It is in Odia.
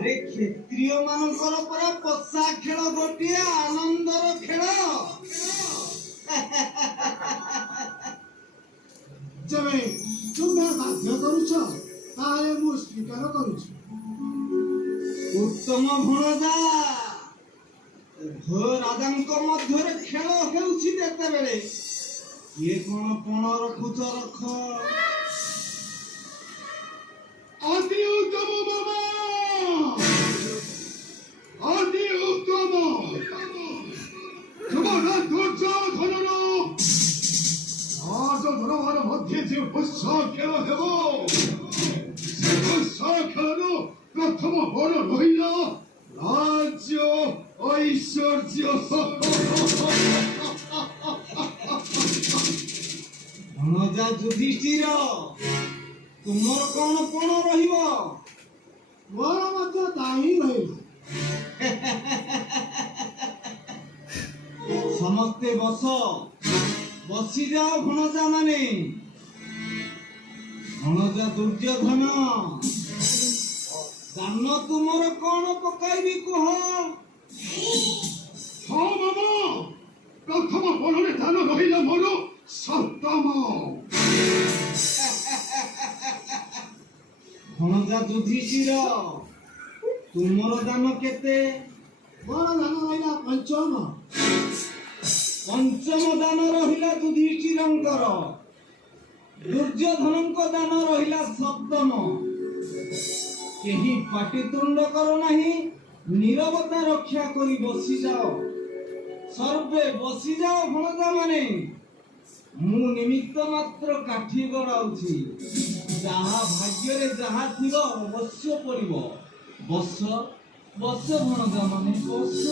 ଆରେ କ୍ଷତ୍ରିୟ ମାନଙ୍କର ପରା ପଶା ଖେଳ ଗୋଟିଏ ଆନନ୍ଦର ଖେଳ। ଯେବେ ତୁମେ ବାଧ୍ୟ କରୁଛ ତାହେଲେ ମୁଁ ସ୍ୱୀକାର କରୁଛି। ଉତ୍ତମ ଭଣଜା, ଉଭୟ ରାଜାଙ୍କ ମଧ୍ୟରେ ଖେଳ ହେଉଛି ଯେତେବେଳେ କିଏ କଣ ପଣ ରଖୁଛ ରଖ। ଅତି ଉତ୍ତମ ମାମା, ଅତି ଉତ୍ତମ। ତୁମର ଦୁର୍ଯ୍ୟୋଧନର ରାଜଧର୍ମର ମଧ୍ୟରେ যে ଉତ୍ସାହ ଖେଳ ହେବ, ସେ ଉତ୍ସାହ ଖେଳର ପ୍ରଥମ ବଳ ରହିଲା ରାଜ୍ୟ ଐଶ୍ୱର୍ଯ୍ୟ। ଭଣଜା ଯୁଧିଷ୍ଠିର, ତୁମର କଣ ପଣ ରହିବ? ମୋର ମଧ୍ୟ ତା ହିଁ ରହିଲା। ସମସ୍ତେ ବସିଯାଅ ଭଣଜା ମାନେ। ଭଣଜା ଦୁର୍ଯ୍ୟୋଧନ, ଦାନ ତୁମର କଣ ପକାଇବି କୁହ? ହଁ ମାମା, ପ୍ରଥମ ବଳରେ ଦାନ ରହିଲା ମୋର ସପ୍ତମ। ଭଣଜା ଯୁଧିଷ୍ଠିର, ତୁମର ଦାନ କେତେ? ମୋର ଦାନ ରହିଲା ପଞ୍ଚମ। ପଞ୍ଚମ ଦାନ ରହିଲା ଯୁଧିଷ୍ଠିରଙ୍କର। ଦୁର୍ଯ୍ୟୋଧନଙ୍କ ଦାନ ରହିଲା ସପ୍ତମ। କେହି ପାଟିତୁଣ୍ଡ କର ନାହିଁ, ନୀରବତା ରକ୍ଷା କରି ବସିଯାଅ। ସର୍ବେ ବସିଯାଅ ଭଣଜା ମାନେ। ମୁଁ ନିମିତ୍ତ ମାତ୍ର କାଠି ଗড়ାଉଛି। ଯାହା ଭାଗ୍ୟରେ ଯାହା ଥିବ ଅବଶ୍ୟ ପଡ଼ିବ। ବସ ବସ ଭଣଜା ମାନେ ବସ।